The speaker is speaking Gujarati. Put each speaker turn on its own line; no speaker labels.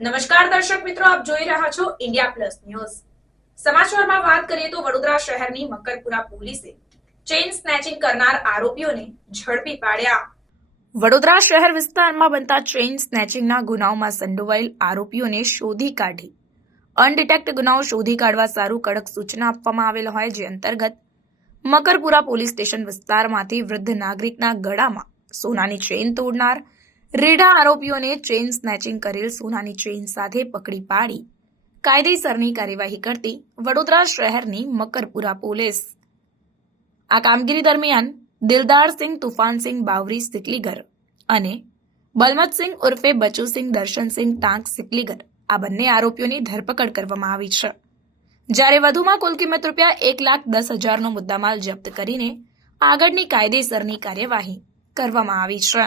નમસ્કાર દર્શક મિત્રો, આપ જોઈ રહ્યા છો ઇન્ડિયા પ્લસ ન્યૂઝ. સમાચારમાં વાત કરીએ તો વડોદરા શહેરની મકરપુરા પોલીસે ચેઇન સ્નેચિંગ કરનાર આરોપીઓને ઝડપી પાડ્યા. વડોદરા શહેર વિસ્તારમાં બનતા ચેઇન સ્નેચિંગના ગુનાઓમાં સંડોવાયેલ આરોપીઓને શોધી કાઢી. અનડિટેક્ટ ગુનાઓ શોધી કાઢવા સારું કડક સૂચના આપવામાં આવેલ હોય, જે અંતર્ગત મકરપુરા પોલીસ સ્ટેશન વિસ્તારમાંથી વૃદ્ધ નાગરિકના ગળામાં સોનાની ચેઇન તોડનાર રેઢા આરોપીઓને ચેઇન સ્નેચિંગ કરેલ સોનાની ચેઇન સાથે પકડી પાડી. કાયદેસરની કાર્યવાહી કરતી વડોદરા શહેરની મકરપુરા પોલીસ. આ કામગીરી દરમિયાન દિલદારસિંહ તુફાનસિંહ બાવરી સિકલીગર અને બલમતસિંહ ઉર્ફે બચુસિંહ દર્શનસિંહ ટાંક સિકલીગર આ બંને આરોપીઓની ધરપકડ કરવામાં આવી છે. જ્યારે વધુમાં કુલ કિંમત રૂપિયા એક લાખ દસ હજારનો મુદ્દામાલ જપ્ત કરીને આગળની કાયદેસરની કાર્યવાહી કરવામાં આવી છે.